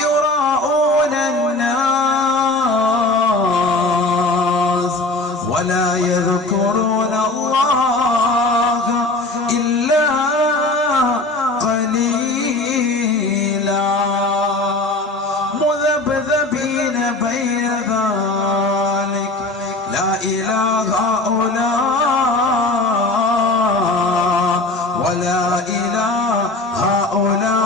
يراءون الناس ولا يذكرون الله إلا قليلا مذبذبين بين ذلك لا إله هؤلاء ولا إله هؤلاء.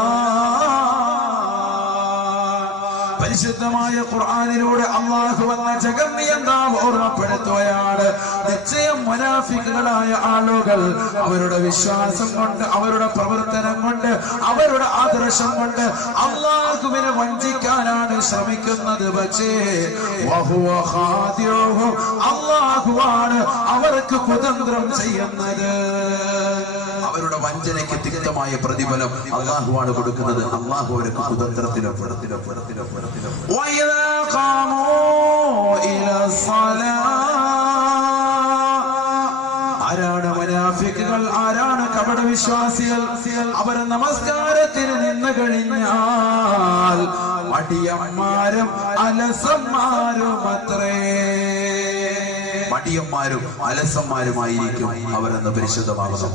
പരിശുദ്ധമായ ഖുർആനിലൂടെ അല്ലാഹു വന്ന ജഗന്നിയന്താവ് ഓർമ്മപ്പെടുത്തുകയാണ്. നിശ്ചയം മുനാഫിക്കുകളായ ആളുകൾ അവരുടെ വിശ്വാസം കൊണ്ട്, അവരുടെ പ്രവർത്തനം കൊണ്ട്, അവരുടെ ആദർശം കൊണ്ട് അല്ലാഹുവിനെ വഞ്ചിക്കാനാണ് ശ്രമിക്കുന്നത്. പക്ഷേ വഹുവ ഖാദിഉഹും, അല്ലാഹുവാണ് അവർക്ക് കുതന്ത്രം ചെയ്യുന്നത്. അവരുടെ വഞ്ചനയ്ക്ക് തിക്തമായ പ്രതിഫലം അല്ലാഹുവാണ് കൊടുക്കുന്നത്. അല്ലാഹു അവർക്ക് കുതന്ത്രത്തിലും وإذا قاموا إلى الصلاة. ആരാണ് മുനാഫിക്കുകൾ? ആരാണ് കപട വിശ്വാസികൾ? അവർ നമസ്കാരത്തിന് നിന്ന് കഴിഞ്ഞാൽ മടിയന്മാരും അലസന്മാരുമായിരിക്കും അവരെന്ന് പരിശുദ്ധമാകുന്നു.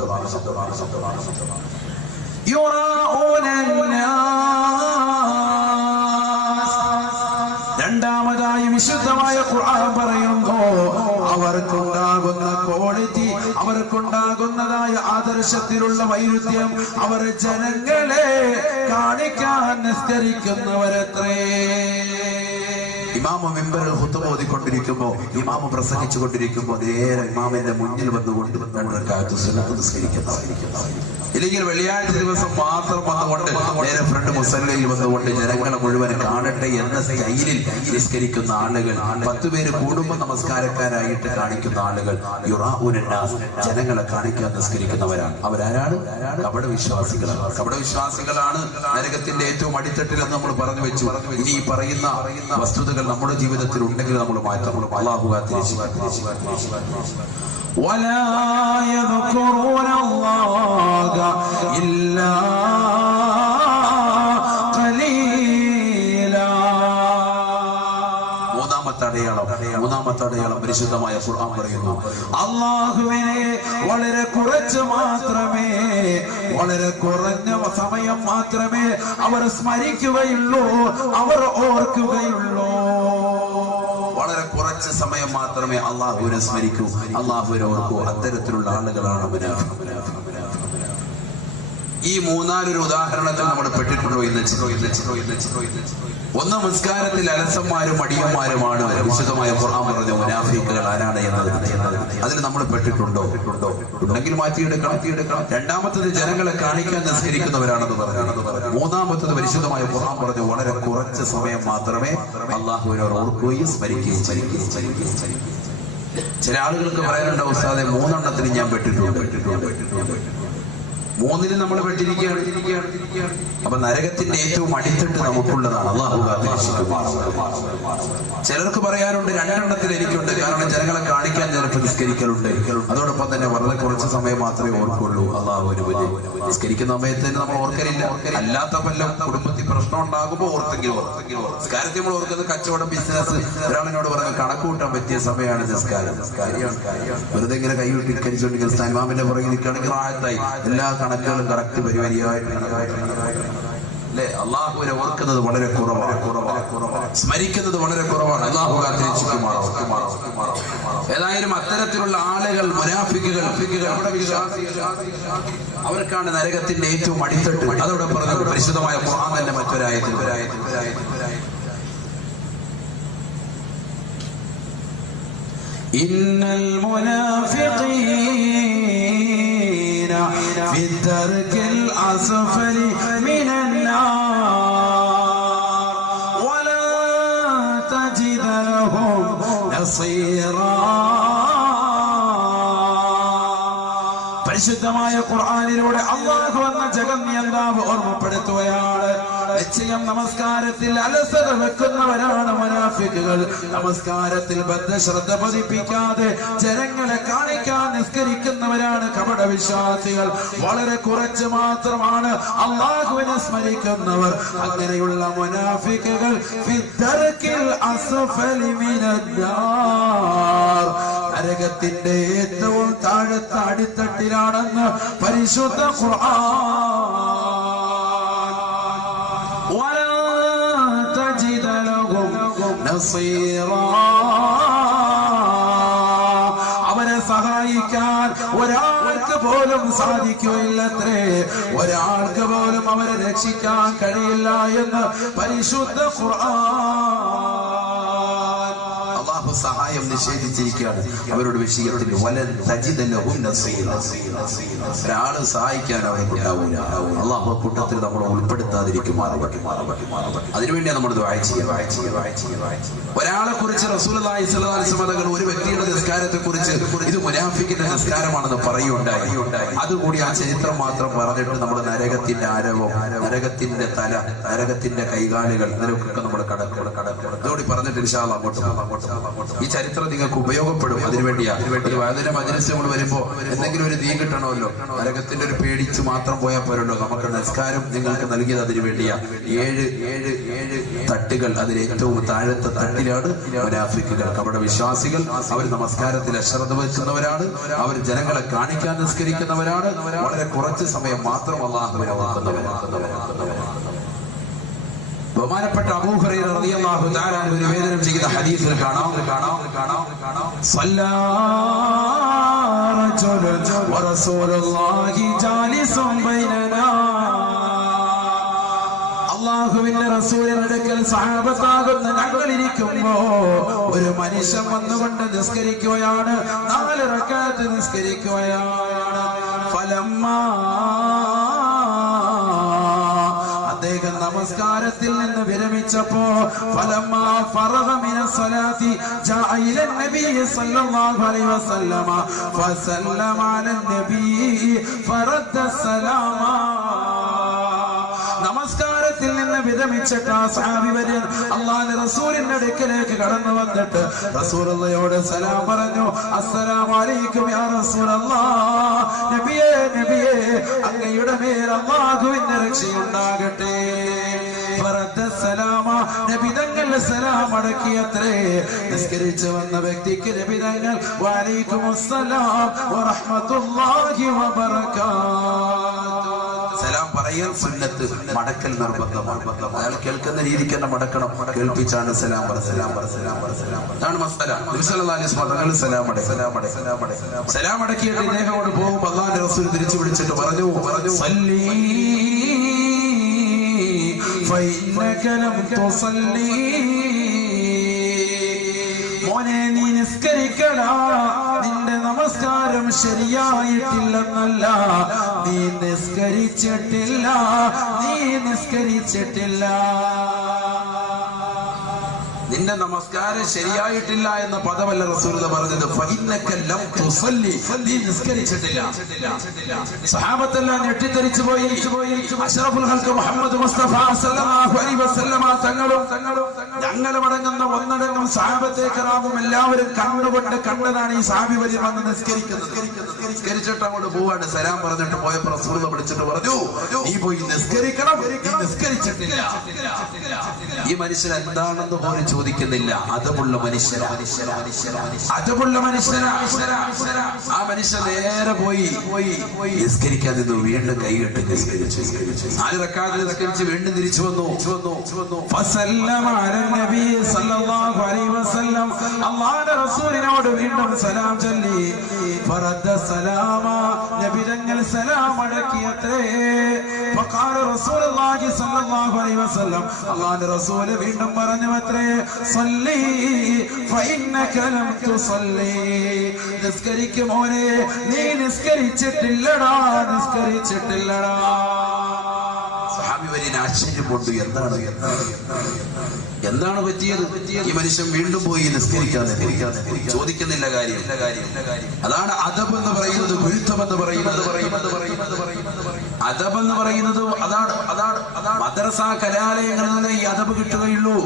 രണ്ടാമതായി വിശുദ്ധമായ ഖുർആൻ പറയുന്നു, അവർക്കുണ്ടാകുന്ന ക്വാളിറ്റി, അവർക്കുണ്ടാകുന്നതായ ആദർശത്തിലുള്ള വൈരുദ്ധ്യം, അവർ ജനങ്ങളെ കാണിക്കാൻ നിസ്കരിക്കുന്നവരത്രേ. ഇമാമ മിമ്പറിൽ ഖുത്ബ ഓതിക്കൊണ്ടിരിക്കുമ്പോ, ഇമാമ പ്രസംഗിച്ചു കൊണ്ടിരിക്കുമ്പോ നേരെ ഇമാമിന്റെ മുന്നിൽ വന്നുകൊണ്ട് ഇല്ലെങ്കിൽ വെള്ളിയാഴ്ച ദിവസം മാത്രം വന്നുകൊണ്ട് നേരെ ഫ്രണ്ട് മുസല്ലയിൽ വന്നുകൊണ്ട് ജനങ്ങളെ മുഴുവൻ കാണട്ടെ എന്ന സ്റ്റൈലിൽ നിസ്കരിക്കുന്ന ആളുകൾ, 10 പേര് കൂടുമ്പോൾ നമസ്കാരക്കാരായിട്ട് കാണിക്കുന്ന ആളുകൾ, യുറാഊനന്നാസ്, ജനങ്ങളെ കാണിക്കാൻ നിസ്കരിക്കുന്നവരാണ്. അവരാരാണ്? കപടവിശ്വാസികളാണ്. നരകത്തിന്റെ ഏറ്റവും അടിത്തട്ടിൽ എന്ന് നമ്മൾ പറഞ്ഞു വെച്ചു. ഇനി ഈ പറയുന്ന വസ്തുതകൾ നമ്മുടെ ജീവിതത്തിൽ ഉണ്ടെങ്കിൽ നമ്മൾ മാറ്റം. അല്ലാഹു കാത്തിരിച്ചു. ولا يذكرون الله إلا قليلا. മൂന്നാമത്തെ അടയാളം പരിശുദ്ധമായ ഖുർആൻ പറയുന്നു, അല്ലാഹുവിനെ വളരെ കുറച്ച് മാത്രമേ, വളരെ കുറഞ്ഞ സമയം മാത്രമേ അവർ സ്മരിക്കുകയുള്ളൂ, അവർ ഓർക്കുകയുള്ളൂ. വളരെ കുറച്ച് സമയം മാത്രമേ അള്ളാഹുവിനെ സ്മരിക്കൂ, അള്ളാഹുവിനെ ഓർക്കൂ. അത്തരത്തിലുള്ള ആളുകളാണ് മുനാഫിഖ്. ഈ മൂന്നാലൊരു ഉദാഹരണത്തിൽ നമ്മൾ പെട്ടിട്ടുണ്ടോ ഇന്ന്? ഒന്ന്, നിസ്കാരത്തിൽ അലസന്മാരും അടിയന്മാരുമാണ് വിശുദ്ധമായ ഖുർആൻ പറഞ്ഞ മുനാഫിക്കുകൾ ആരാണ് എന്നത്. അതിൽ നമ്മൾ പെട്ടിട്ടുണ്ടോ? ഉണ്ടെങ്കിൽ മാറ്റിയെടുക്കണം. രണ്ടാമത്തത്, ജനങ്ങളെ കാണിക്കാൻ നിസ്കരിക്കുന്നവരാണെന്ന് പറഞ്ഞു. മൂന്നാമത്തത്, പരിശുദ്ധമായ ഖുർആൻ പറഞ്ഞു വളരെ കുറച്ച് സമയം മാത്രമേ അള്ളാഹുവിനോട് ഓർക്കുകയും സ്മരിക്കുകയും. ചില ആളുകൾക്ക് പറയാനുണ്ടാവും, ഉസ്താദെ 3 എണ്ണത്തിന് ഞാൻ പെട്ടിട്ടുണ്ട്. 3-ന് നമ്മൾ പെട്ടിരിക്കുകയാണ്. അപ്പൊ നരകത്തിന്റെ ഏറ്റവും അടിത്തട്ട് നമുക്കുള്ളതാണ്. അള്ളാഹു ചിലർക്ക് പറയാനുണ്ട് 2 എണ്ണത്തിൽ എനിക്കുണ്ട്, കാരണം ജനങ്ങളെ കാണിക്കാൻ ചിലപ്പോൾ നിസ്കരിക്കലുണ്ട്. അതോടൊപ്പം തന്നെ വളരെ കുറച്ച് സമയം മാത്രമേ ഓർക്കുള്ളൂ. അള്ളാഹുവിന് വലിയ നിസ്കരിക്കുന്ന സമയത്ത് തന്നെ നമ്മൾ ഓർക്കലില്ല. അല്ലാത്ത വല്ലതും കുടുംബത്തിൽ പ്രശ്നം ഉണ്ടാകുമ്പോൾ ഓർത്തെങ്കിലും നിസ്കാരത്തിൽ നമ്മൾ ഓർക്കുന്നത് കച്ചവടം, ബിസിനസ്. ഒരാളിനോട് പറഞ്ഞ കണക്ക് കൂട്ടാൻ പറ്റിയ സമയമാണ് നിസ്കാരം. വെറുതെ ഇങ്ങനെ കൈ വിട്ടിരിക്കരിച്ചുകൊണ്ടിരിക്കുന്ന സ്ഥാനമാമിന്റെ പുറകെ നിൽക്കുകയാണെങ്കിൽ റാഹത്തായി എല്ലാ കണക്കുകളും കറക്റ്റ് പരിപാടിയായിട്ട് അല്ലെ. അള്ളാഹുവിനെ ഓർക്കുന്നത് വളരെ കുറവാണ്, സ്മരിക്കുന്നത് വളരെ കുറവാണ്. അള്ളാഹു കാത്തിരിക്കുമാറോ. ഏതായാലും അത്തരത്തിലുള്ള ആളുകൾ മുനാഫിക്കുകൾ, അവർക്കാണ് നരകത്തിന്റെ ഏറ്റവും അടിത്തട്ട്. അതോടെ പറഞ്ഞത് പരിശുദ്ധമായ ഖുർആൻ തന്നെ മറ്റൊരായത്തിൽ ഇന്നൽ മുനാഫിഖീന ഫി ദർകിൽ അസ്ഫലി മിനൻ നാർ വലാ തജിദ ലഹും നസീറാ. പരിശുദ്ധമായ ഖുർആനിലൂടെ അല്ലാഹു എന്ന ജഗന്യന്താവ് ഓർമ്മപ്പെടുത്തുകയാണ്. നിശ്ചയം നമസ്കാരത്തിൽ അലസത വെക്കുന്നവരാണ് മുനാഫിക്കുകൾ. നമസ്കാരത്തിൽ ബദ്ധശ്രദ്ധ പതിപ്പിക്കാതെ ജനങ്ങളെ കാണിക്കാൻ നിസ്കരിക്കുന്നവരാണ് കപട വിശ്വാസികൾ. വളരെ കുറച്ച് മാത്രമാണ് അല്ലാഹുവിനെ സ്മരിക്കുന്നവർ. അങ്ങനെയുള്ള മുനാഫിക്കുകൾ ഫിദ്ദർകിൽ അസ്ഫലി മിനന്നാർ, നരകത്തിന്റെ ഏറ്റവും താഴത്തെ അടിത്തട്ടിലാണെന്ന് പരിശുദ്ധ ഖുർആൻ. അവരെ സഹായിക്കാൻ ഒരാൾക്ക് പോലും സാധിക്കുകയില്ലത്രേ. ഒരാൾക്ക് പോലും അവരെ രക്ഷിക്കാൻ കഴിയില്ല എന്ന് പരിശുദ്ധ ഖുർആൻ. അള്ളാഹു സഹായം നിഷേധിച്ചിരിക്കുകയാണ് അവരുടെ വിഷയത്തിൽ. ഒരാള് സഹായിക്കാൻ അവർക്കുണ്ടാവില്ല. അള്ളാഹു കൂട്ടത്തിൽ നമ്മൾ ഉൾപ്പെടുത്താതിരിക്കുമാറാകട്ടെ. അതിനുവേണ്ടിയാണ് നമ്മൾ ദുആ ചെയ്യുക. ഒരാളെ കുറിച്ച് റസൂലുള്ളാഹി സ്വല്ലല്ലാഹു അലൈഹി വസല്ലം ഒരു വ്യക്തിയുടെ നിസ്കാരത്തെ കുറിച്ച് ഇത് മുനാഫിക്കിന്റെ നിസ്കാരമാണെന്ന് പറയുകയുണ്ടായി. അതുകൂടി ആ ചരിത്രം മാത്രം പറഞ്ഞിട്ട് നമ്മൾ നരകത്തിന്റെ ആരവം, നരകത്തിന്റെ തല, നരകത്തിന്റെ കൈകാലുകൾ, ഇതിലൊക്കെ നമ്മൾ കടക്കും. അതുകൂടി പറഞ്ഞിട്ട് ഇൻഷാ അല്ലാഹ് അങ്ങോട്ട് ഈ ചരിത്രം നിങ്ങൾക്ക് ഉപയോഗപ്പെടും. അതിനുവേണ്ടിയാണ് ഒരു വേദന മജ്‌ലിസുകൾ വരുമ്പോ എന്തെങ്കിലും ഒരു നീ കിട്ടണമല്ലോ. നരകത്തിന്റെ ഒരു പേടിച്ച് മാത്രം പോയാൽ പോരല്ലോ. നമുക്ക് നിസ്കാരം നിങ്ങൾക്ക് നൽകിയത് അതിനു വേണ്ടിയാ. 7 തട്ടുകൾ, അതിൽ ഏറ്റവും താഴത്തെ തട്ടിലാണ് മുനാഫിക്കുകൾ, കപട വിശ്വാസികൾ. അവർ നമസ്കാരത്തിൽ അശ്രദ്ധ വെക്കുന്നവരാണ്. അവർ ജനങ്ങളെ കാണിക്കാൻ നിസ്കരിക്കുന്നവരാണ്. വളരെ കുറച്ച് സമയം മാത്രം അല്ലാഹുവിനെ ഓർക്കുന്നവരാണ്. ബഹുമാനപ്പെട്ട അബൂ ഹുറൈറ റളിയല്ലാഹു തആല അൻഹു നിവേദനം ചെയ്യുന്ന ഹദീസിൽ കാണാം സല്ലല്ലാ റജുലുൻ വറസൂലുള്ളാഹി ജാലിസുൻ ബൈനനാ. അല്ലാഹുവിന്റെ റസൂലിന്റെ അടുക്കൽ സഹാബത്താകുന്ന ഞങ്ങൾ ഇരിക്കുമ്പോ ഒരു മനുഷ്യൻ വന്നുകൊണ്ട് നിസ്കരിക്കുകയാണ്. 4 റക്അത്ത് നിസ്കരിക്കുകയാണ്. ഫലമ്മാ, അദ്ദേഹം നമസ്കാരത്തിൽ നിന്ന് വിരമിച്ചപ്പോ ഫലമ്മാ ഫറഗ മിനസ് സ്വലാത്തി ജാഅ ഇലൻ നബി സല്ലല്ലാഹു അലൈഹി വസല്ലമ ഫസല്ലമ അലൻ നബി ഫറദ്ദ സലാമ. നമസ്കാരത്തിൽ നിന്ന് വിരമിച്ചിട്ട് ആ സഹാബി വര്യൻ അല്ലാഹുവിന്റെ റസൂലിന്റെ അടുക്കലേക്ക് കടന്നു വന്നിട്ട് റസൂലുള്ളാഹിയോട് സലാം പറഞ്ഞു. അസ്സലാമു അലൈക്കും യാ റസൂലല്ലാഹ്. നബിയേ നബിയേ, അങ്ങയുടെ മേൽ അല്ലാഹുവിന്റെ രക്ഷയുണ്ടാകട്ടെ. ഫറദ്ദ സലാമ, നബി തങ്ങൾ സലാം അടക്കിയത്രേ. നിസ്കരിച്ചു വന്ന വ്യക്തിക്ക് നബി തങ്ങൾ വഅലൈക്കുമുസ്സലാം വറഹ്മത്തുള്ളാഹി വബറകാതുഹു സലാം പറയൽ സുന്നത്ത്, മടക്കൽ നിർബന്ധമാണ്. അയാൾ കേൾക്കുന്ന രീതിക്ക് തന്നെ മടക്കണം. കേൾപ്പിച്ചാണ് സലാം പറ. അതാണ് മസ്അല. നബി സല്ലല്ലാഹു അലൈഹി വസല്ലം സലാം അടക്കിയിട്ട് ഇദ്ദേഹത്തോട് പോകുമ്പോൾ അല്ലാഹുവിന്റെ റസൂൽ തിരിച്ചു വിളിച്ചിട്ട് പറഞ്ഞു സല്ലി ഫഇന്നക ലം തുസല്ലി, മോനെ നീ നിസ്കരിക്കടാ, നിന്റെ നമസ്കാരം ശരിയായിട്ടില്ലെന്നല്ല, നീ നിസ്കരിച്ചിട്ടില്ല. നിന്റെ നമസ്കാരം ശരിയായിട്ടില്ല എന്ന പദമല്ല റസൂൽ പറഞ്ഞത്. ഫഇന്നക ലം തുസല്ലി, നീ നിസ്കരിച്ചിട്ടില്ല. സഹാബത്തെല്ലാം ഞെട്ടിത്തെറിച്ചു പോയി. അഷ്റഫുൽ ഖൽഖ് മുഹമ്മദ് മുസ്തഫ സല്ലല്ലാഹു അലൈഹി വസല്ലമ തങ്ങളും ഞങ്ങളുമടങ്ങുന്ന ഒന്നടങ്കം സഹാബത്തെ കറാമും എല്ലാവരും കണ്ണുകൊണ്ട് കണ്ടതാണ് ഈ സഹാബി വരി വന്ന് നിസ്കരിക്കുന്നത്. നിസ്കരിച്ചിട്ട് അങ്ങോട്ട് പോവാണ്. സലാം പറഞ്ഞിട്ട് പോയപ്പോൾ റസൂൽ വിളിച്ചിട്ട് പറഞ്ഞു നീ പോയി നിസ്കരിക്കണം, നീ നിസ്കരിച്ചിട്ടില്ല. ഈ മനുഷ്യൻ എന്താണെന്ന് പോലും ചോദിക്കുന്നില്ല. അതമുള്ള മനുഷ്യനാ. ആ മനുഷ്യൻ നേരെ പോയി നിസ്കരിക്കാൻ നിന്ന് വീണ്ടും കൈകെട്ടി നിസ്കരിച്ചു. 4 റക്അത്ത് നിസ്കരിച്ച് വീണ്ടും തിരിച്ചു വന്നു. ഫസല്ലമ അല നബി സല്ലല്ലാഹു അലൈഹി വസല്ലം, അല്ലാഹുവിന്റെ റസൂലിനോട് വീണ്ടും സലാം ചൊല്ലി. ഫറദ്ദ സലാമ, നബി തങ്ങൾ സലാം അടക്കിയത്രേ. ഫഖാല റസൂലുള്ളാഹി സല്ലല്ലാഹു അലൈഹി വസല്ലം, അല്ലാഹുവിന്റെ റസൂൽ വീണ്ടും പറഞ്ഞു അത്രേ സല്ലി ഫഇന്നക ലം തുസല്ലി, നിസ്കരിക്കും മോനെ, നീ നിസ്കരിച്ചിട്ടില്ലടാ. സഹാബി വരിന് ആശ്ചര്യം കൊണ്ടു. എന്താണ് പറ്റിയത്? ഈ മനുഷ്യൻ വീണ്ടും പോയി നിസ്കരിക്കാതെ ചോദിക്കുന്നില്ല കാര്യം. അതാണ് അദബ് എന്ന് പറയുന്നത്, ഗുരുത്വം എന്ന് പറയുന്നത്. അദബ് എന്ന് പറയുന്നത് അതാണ്. മദ്രസ കലാലയങ്ങളിൽ നിന്ന് ഈ അദബ് കിട്ടുകയുള്ളൂ.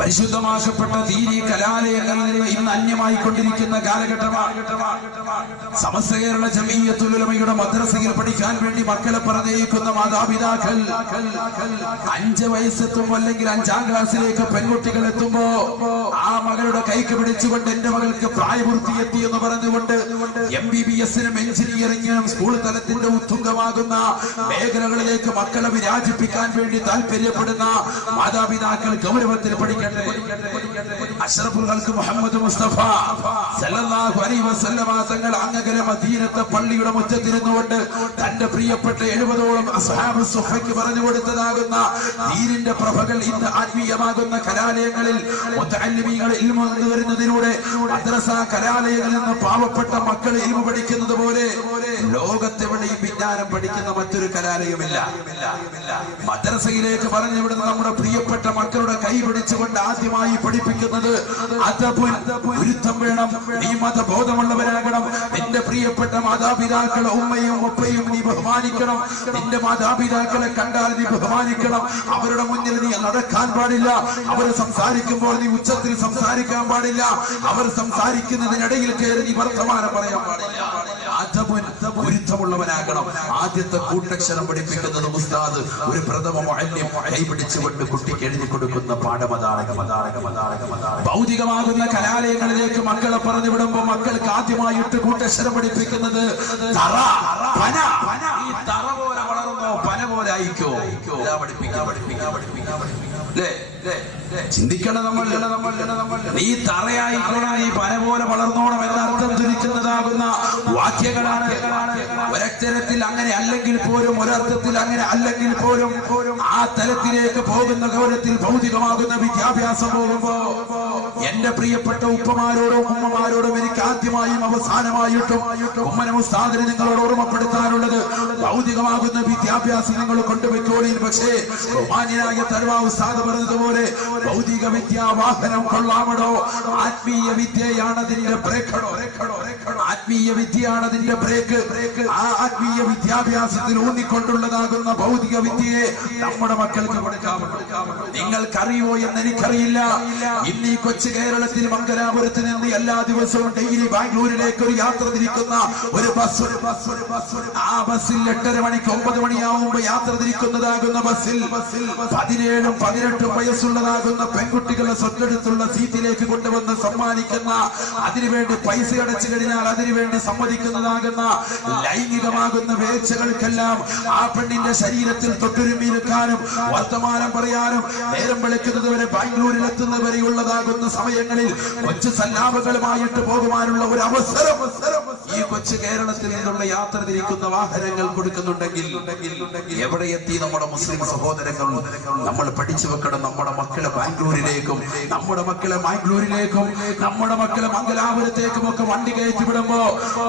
പരിശുദ്ധമാക്കപ്പെട്ട ദീനി കലാലയങ്ങളിൽ നിന്ന് ഇന്ന് അന്യമായി കൊണ്ടിരിക്കുന്ന കാലഘട്ടമാണ്. സമസ്ത കേരള ജമീയത്തുൽ ഉലമയുടെ മദ്രസയിൽ പഠിക്കാൻ വേണ്ടി മക്കളെ പറഞ്ഞേക്കുന്ന മാതാപിതാക്കൾ 5 വയസ്സെത്തുമ്പോ അല്ലെങ്കിൽ 5ാം ക്ലാസ്സിലേക്ക് പെൺകുട്ടികൾ എത്തുമ്പോ ആ മകളുടെ കൈക്ക് പിടിച്ചുകൊണ്ട് എന്റെ മകൾക്ക് പ്രായപൂർത്തിയെത്തി എന്ന് പറഞ്ഞുകൊണ്ട് MBBS-നും എഞ്ചിനീയറിംഗിനും സ്കൂൾ തലത്തിന്റെ ഉത്തുംഗമാകുന്ന മേഖലകളിലേക്ക് മക്കളെ വിരാജിപ്പിക്കാൻ വേണ്ടി താല്പര്യപ്പെടുന്ന മാതാപിതാക്കൾ ഗൗരവത്തിൽ പഠിക്കട്ടെ. അഷ്റഫുൽ ഖൽഖ് മുഹമ്മദ് മുസ്തഫ സല്ലല്ലാഹു അലൈഹി വസല്ലമ തങ്ങൾ അങ്ങകലെ മദീനത്തെ പള്ളിയുടെ മുറ്റത്തിരുന്നുകൊണ്ട് തന്റെ പ്രിയപ്പെട്ട 70ഓളം അസ്ഹാബ് സുഫയ്ക്ക് പറഞ്ഞു കൊടുത്തതാകുന്ന ദീനിന്റെ പ്രഭകൾ ഇന്ന് ആത്മീയമാകുന്ന കലാലയങ്ങളിൽ മുതഅല്ലിമീങ്ങൾ ഇൽമു നേടുന്നതിലൂടെ മദ്രസ കലാലയങ്ങളിൽ നിന്ന് പാവപ്പെട്ട മക്കൾ ഇൽമു പഠിക്കുന്നത് പോലെ ലോകത്തെവിടെയും വിജ്ഞാനം പഠിക്കുന്ന മറ്റൊരു കലാലയമില്ല. മദ്രസയിലേക്ക് പറഞ്ഞു വിടുന്ന നമ്മുടെ പ്രിയപ്പെട്ട മക്കളുടെ കൈ പിടിച്ചുകൊണ്ട് ആദ്യമായി പഠിപ്പിക്കുന്നത് ഗുരുത്വം വേണം. നീ മതബോധമുള്ളവരാകണം. നിന്റെ പ്രിയപ്പെട്ട മാതാപിതാക്കളെ ഉമ്മയും ഉപ്പയും നീ ബഹുമാനിക്കണം. നിന്റെ മാതാപിതാക്കളെ കണ്ടാൽ നീ ബഹുമാനിക്കണം. അവരുടെ മുന്നിൽ നീ നടക്കാൻ പാടില്ല. അവർ സംസാരിക്കുമ്പോൾ നീ ഉച്ചത്തിൽ സംസാരിക്കാൻ പാടില്ല. അവർ സംസാരിക്കുന്നതിനിടയിൽ കയറി നീ വർത്തമാനം പറയാൻ പാടില്ല. ഗുരുത്വമുള്ളവനാകണം. ആദ്യത്തെ കൂട്ടക്ഷരം പഠിപ്പിക്കുന്നത് ഉസ്താദ് ഒരു പ്രഥമ മുഅല്ലിം കൈപിടിച്ചുകൊണ്ട് കുട്ടിക്ക് എഴുതി കൊടുക്കുന്ന പാഠമതാണ്. ഭൗതികമാകുന്ന കലാലയങ്ങളിലേക്ക് മക്കളെ പറഞ്ഞു വിടുമ്പോ മക്കൾക്ക് ആദ്യമായിട്ട് കൂട്ടക്ഷരം പഠിപ്പിക്കുന്നത് തറ, പന. ഈ തറ പോലെ വളർന്നോ പന പോലെ ആയിക്കോ? ചിന്തിക്കണം നമ്മൾ. നീ തറയായിക്കോണം, നീ പന പോലെ വളർന്നോണം എന്ന അർത്ഥം ധരിക്കുന്നതാകുന്ന വാക്യങ്ങളാണ്. ഒരക്ഷരത്തിൽ അങ്ങനെ അല്ലെങ്കിൽ പോലും, ഒരർത്ഥത്തിൽ അങ്ങനെ അല്ലെങ്കിൽ പോലും ആ തലത്തിലേക്ക് പോകുന്ന ഗൗരവത്തിൽ ഭൗതികമാകുന്ന വിദ്യാഭ്യാസം പോകുമ്പോ എന്റെ പ്രിയപ്പെട്ട ഉപ്പമാരോടും ഉമ്മമാരോടും എനിക്ക് ആദ്യമായും അവസാനമായിട്ടും ഉമ്മനും ഉസ്താദിനെ നിങ്ങളോട് ഓർമ്മപ്പെടുത്താനുള്ളത്, ഭൗതികമാകുന്ന വിദ്യാഭ്യാസം നിങ്ങൾ കൊണ്ടുപോയിക്കോളിൽ. പക്ഷേ ബഹുമാന്യനായ തൽവാ ഉസ്താദ് പറഞ്ഞതുപോലെ ഭൗതിക വിദ്യാവാഹനം കൊള്ളാമടോ, ആത്മീയ വിദ്യയാണ് അതിന്റെ ബ്രേക്കടോ. ആത്മീയ വിദ്യയാണ് അതിന്റെ ബ്രേക്ക്. ആ ആത്മീയ വിദ്യാഭ്യാസത്തിൽ ഊന്നിക്കൊണ്ടുള്ളതാകുന്ന ഭൗതിക വിദ്യയെ നമ്മുടെ മക്കൾക്ക് കൊടുക്കാമോ? നിങ്ങൾക്കറിയോ എന്ന് എനിക്കറിയില്ല. ഇന്ന് ഈ കൊച്ചു കേരളത്തിൽ മംഗലാപുരത്ത് നിന്ന് എല്ലാ ദിവസവും ഡെയിലി ബാംഗ്ലൂരിലേക്ക് ഒരു യാത്ര തിരിക്കുന്ന ഒരു ബസ്. ആ ബസ്സിൽ 8:30 മണിക്ക് 9 മണിയാവുമ്പോ യാത്ര തിരിക്കുന്നതാകുന്ന ബസ്സിൽ 17ഉം 18ഉം വയസ്സുള്ളതാകുന്ന പെൺകുട്ടികളെ സ്വത്തെടുത്തുള്ള സീറ്റിലേക്ക് കൊണ്ടുവന്ന് സമ്മാനിക്കുന്ന, അതിനുവേണ്ടി പൈസ അടച്ചു കഴിഞ്ഞാൽ അതിനുവേണ്ടി വേണ്ടി സമ്മതിക്കുന്നതാകുന്ന ലൈംഗികമാകുന്ന വേഴ്ചകൾക്കെല്ലാം ആ പെണ്ണിന്റെ ശരീരത്തിൽ തൊട്ടുരുമ്മി നിൽക്കാനും വർത്തമാനം പറയാനും നേരം വെളുക്കുന്നത് വരെ ബാംഗ്ലൂരിൽ എത്തുന്നവരെയുള്ളതാകുന്ന സമയങ്ങളിൽ കൊച്ചു സല്ലാപങ്ങളുമായിട്ട് പോകുവാനുള്ള ഒരു അവസരം ഈ കൊച്ചു കേരളത്തിൽ നിന്നുള്ള യാത്ര തിരിക്കുന്ന വാഹനങ്ങൾ കൊടുക്കുന്നുണ്ടെങ്കിൽ എവിടെ എത്തി നമ്മുടെ മുസ്ലിം സഹോദരങ്ങൾ? നമ്മൾ പഠിച്ചു വെക്കണം. നമ്മുടെ മക്കളെ ബാംഗ്ലൂരിലേക്കും നമ്മുടെ മക്കളെ മാംഗ്ലൂരിലേക്കും നമ്മുടെ മക്കളെ മംഗലാപുരത്തേക്കും ഒക്കെ വണ്ടി കയറ്റി വിടുമ്പോ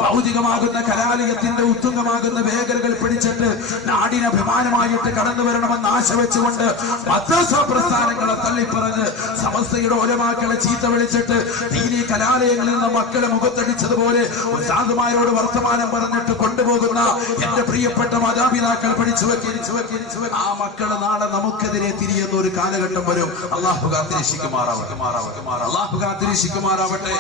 ഭൗതികമാകുന്ന കലാലയത്തിന്റെ ഉത്തുംഗമാകുന്ന മേഖലകൾ പിടിച്ചിട്ട് നാടിന് അഭിമാനമായിട്ട് കടന്നു വരണമെന്ന് ആശ വെച്ചുകൊണ്ട് മദ്രസ പ്രസ്ഥാനങ്ങളെ തള്ളിപ്പറഞ്ഞ് സമസ്തയുടെ ഒലമാക്കളെ ചീത്ത വിളിച്ചിട്ട് ദീനീ കലാലയങ്ങളിൽ നിന്ന് മക്കളെ മുഖത്തടിച്ചതുപോലെ സാധുമാരോട് വർത്തമാനം പറഞ്ഞിട്ട് കൊണ്ടുപോകുന്ന എന്റെ പ്രിയപ്പെട്ട മാതാപിതാക്കൾ പഠിച്ചു വെക്കി ആ മക്കളെ നാളെ നമുക്കെതിരെ തിരിയുന്ന ഒരു കാലഘട്ടം വരും. അള്ളാഹു കാത്തിരക്ഷിക്കുമാറാവട്ടെ.